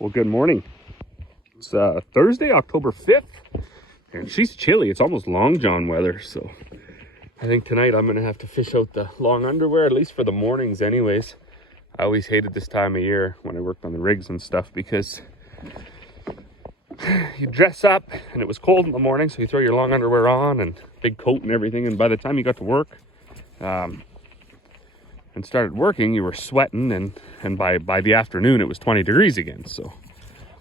Well, good morning. It's Thursday, October 5th, and she's chilly. It's almost long john weather, so I think tonight I'm gonna have to fish out the long underwear, at least for the mornings anyways. I always hated this time of year when I worked on the rigs and stuff because you dress up and it was cold in the morning, so you throw your long underwear on and big coat and everything, and by the time you got to work and started working, you were sweating, and by the afternoon it was 20 degrees again, so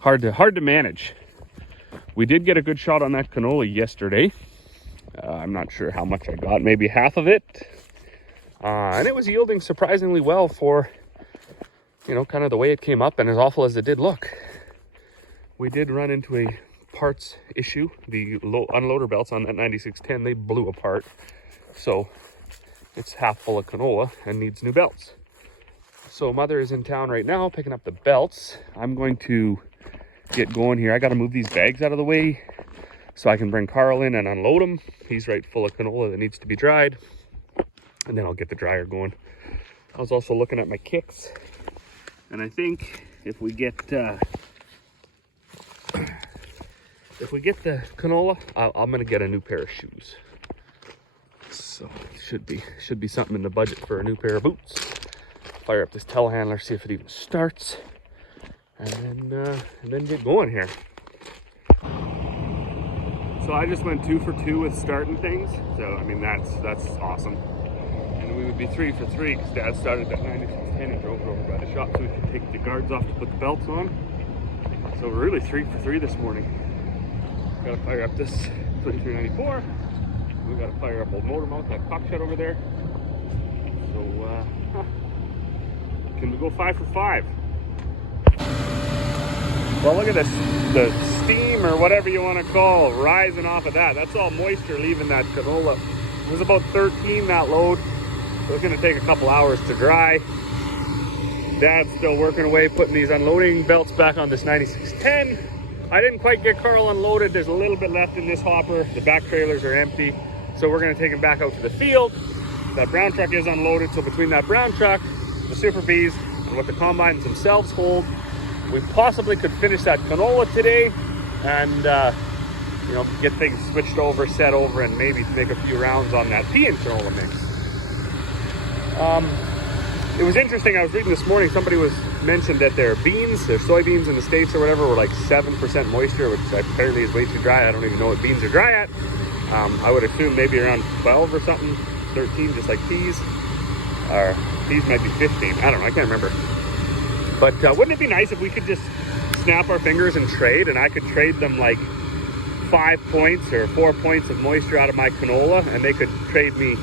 hard to manage. We did get a good shot on that canola yesterday. I'm not sure how much I got, maybe half of it, and it was yielding surprisingly well for, you know, kind of the way it came up and as awful as it did look. We did run into a parts issue. The unloader belts on that 9610, they blew apart, so it's half full of canola and needs new belts. So Mother is in town right now picking up the belts. I'm going to get going here. I got to move these bags out of the way so I can bring Carl in and unload them. He's right full of canola that needs to be dried, and then I'll get the dryer going. I was also looking at my kicks, and I think if we get the canola, I'm gonna get a new pair of shoes. So should be something in the budget for a new pair of boots. Fire up this telehandler, see if it even starts, and then get going here. So I just went 2 for 2 with starting things. So I mean that's awesome. And we would be 3 for 3 because Dad started that 9610 and drove it over by the shop so we could take the guards off to put the belts on. So we're really 3 for 3 this morning. Gotta fire up this 3394. We gotta fire up old motor mount, that cock shed over there. So can we go 5 for 5? Well, look at this, the steam or whatever you want to call rising off of that. That's all moisture leaving that canola. It was about 13, that load. So it's gonna take a couple hours to dry. Dad's still working away, putting these unloading belts back on this 9610. I didn't quite get Carl unloaded. There's a little bit left in this hopper. The back trailers are empty. So we're gonna take him back out to the field. That brown truck is unloaded. So between that brown truck, the Super Bs, and what the combines themselves hold, we possibly could finish that canola today and you know, get things switched over, set over, and maybe make a few rounds on that pea and canola mix. It was interesting, I was reading this morning, somebody mentioned that their soybeans in the States or whatever were like 7% moisture, which apparently is way too dry. I don't even know what beans are dry at. I would assume maybe around 12 or something, 13, just like peas. Or peas might be 15, I don't know, I can't remember. But wouldn't it be nice if we could just snap our fingers and trade, and I could trade them like 5 points or 4 points of moisture out of my canola, and they could trade me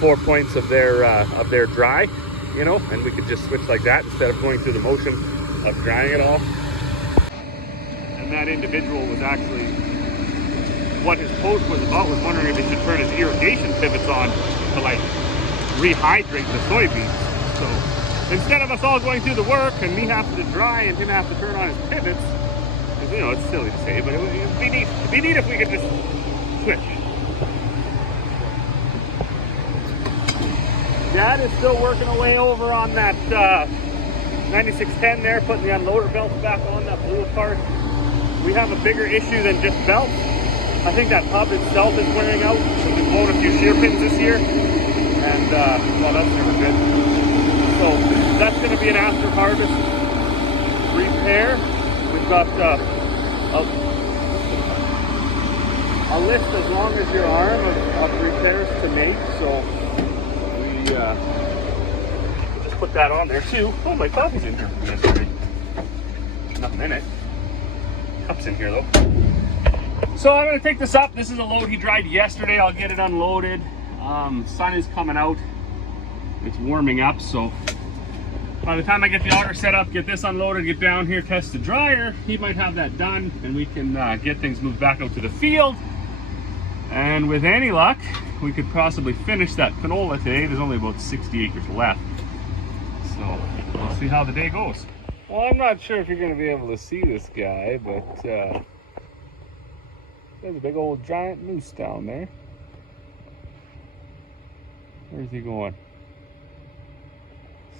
4 points of their dry, you know, and we could just switch like that instead of going through the motion of drying it all. And that individual was actually, what his post was about, was wondering if he should turn his irrigation pivots on to like rehydrate the soybeans. So instead of us all going through the work and me having to dry and him have to turn on his pivots, because, you know, it's silly to say, but it'd be neat. It'd be neat if we could just switch. Dad is still working away over on that 9610 there, putting the unloader belts back on, that blew apart. We have a bigger issue than just belts. I think that hub itself is wearing out. We've been blowing a few shear pins this year, and well, that's never good. So that's going to be an after harvest repair. We've got a list as long as your arm of repairs to make, so we'll just put that on there too. Oh, my coffee's in here from yesterday. Nothing in it. Cup's in here though. So I'm gonna take this up. This is a load he dried yesterday. I'll get it unloaded. Sun is coming out. It's warming up, so by the time I get the auger set up, get this unloaded, get down here, test the dryer, he might have that done, and we can get things moved back out to the field. And with any luck, we could possibly finish that canola today. There's only about 60 acres left. So we'll see how the day goes. Well, I'm not sure if you're going to be able to see this guy, but there's a big old giant moose down there. Where's he going?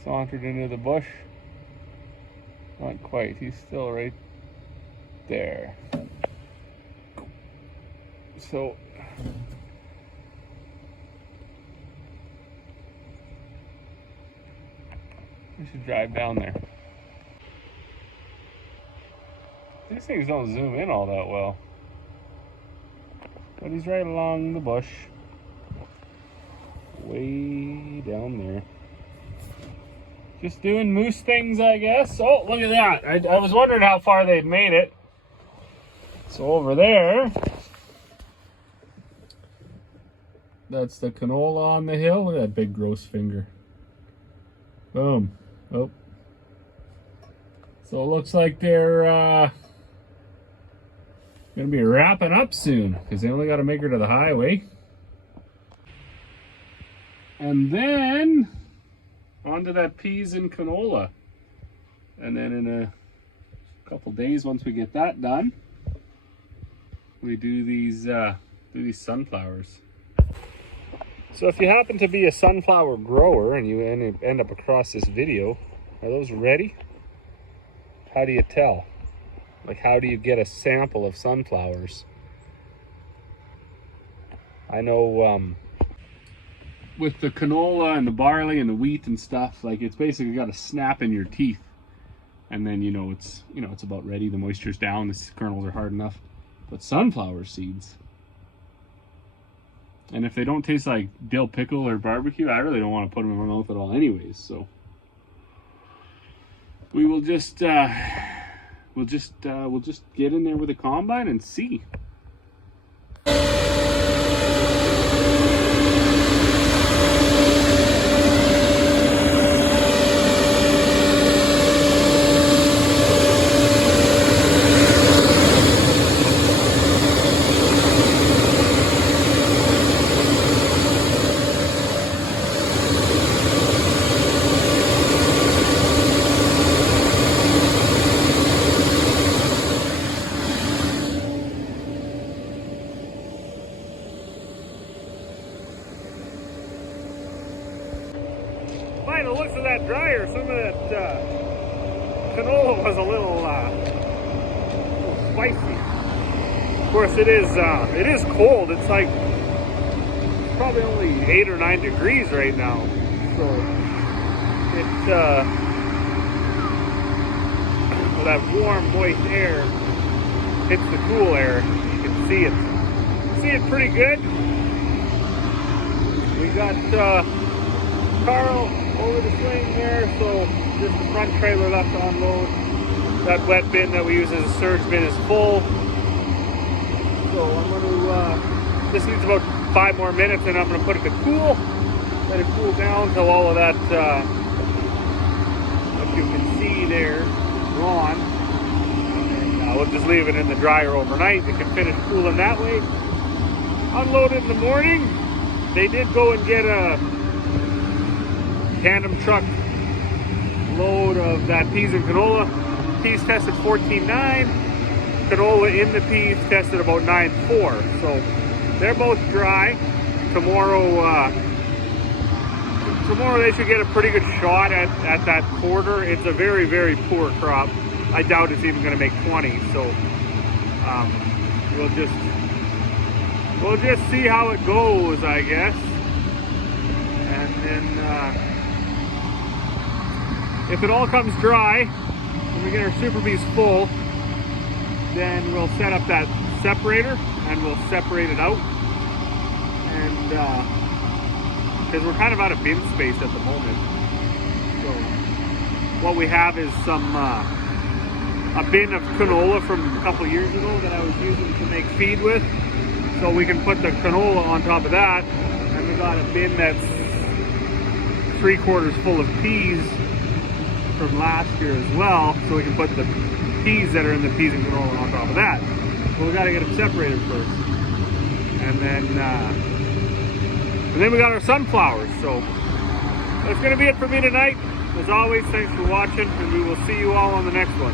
Sauntered into the bush. Not quite. He's still right there. So we should drive down there. These things don't zoom in all that well. But he's right along the bush. Way down there. Just doing moose things, I guess. Oh, look at that. I was wondering how far they'd made it. So over there, that's the canola on the hill. Look at that big gross finger. Boom. Oh. So it looks like they're gonna be wrapping up soon because they only got to make her to the highway. And then onto that peas and canola. And then in a couple days, once we get that done, we do these sunflowers. So if you happen to be a sunflower grower and you end up across this video, are those ready? How do you tell? Like, how do you get a sample of sunflowers? I know with the canola and the barley and the wheat and stuff, like, it's basically got to snap in your teeth, and then it's about ready. The moisture's down, the kernels are hard enough. But sunflower seeds, and if they don't taste like dill pickle or barbecue, I really don't want to put them in my mouth at all anyways. So we will just we'll just get in there with a combine and see. By the looks of that dryer, some of that canola was a little spicy. Of course, it is cold. It's like probably only 8 or 9 degrees right now. So it's that warm, moist air hits the cool air. You can see it pretty good. We got Carl over the swing there, so just the front trailer left to unload. That wet bin that we use as a surge bin is full. So I'm going to, this needs about 5 more minutes, and I'm going to put it to cool. Let it cool down till all of that, what you can see there, is gone. And we'll just leave it in the dryer overnight. It can finish cooling that way. Unload it in the morning. They did go and get a tandem truck load of that peas and canola. Peas tested 14.9, canola in the peas tested about 9.4. So they're both dry. Tomorrow they should get a pretty good shot at that quarter. It's a very, very poor crop. I doubt it's even going to make 20. So we'll just see how it goes, I guess. And then if it all comes dry and we get our super bees full, then we'll set up that separator and we'll separate it out. And because we're kind of out of bin space at the moment, so what we have is some a bin of canola from a couple years ago that I was using to make feed with. So we can put the canola on top of that, and we got a bin that's 3/4 full of peas from last year as well, so we can put the peas that are in the peas and canola on top of that. But we got to get them separated first, and then we got our sunflowers. So that's going to be it for me tonight. As always, thanks for watching, and we will see you all on the next one.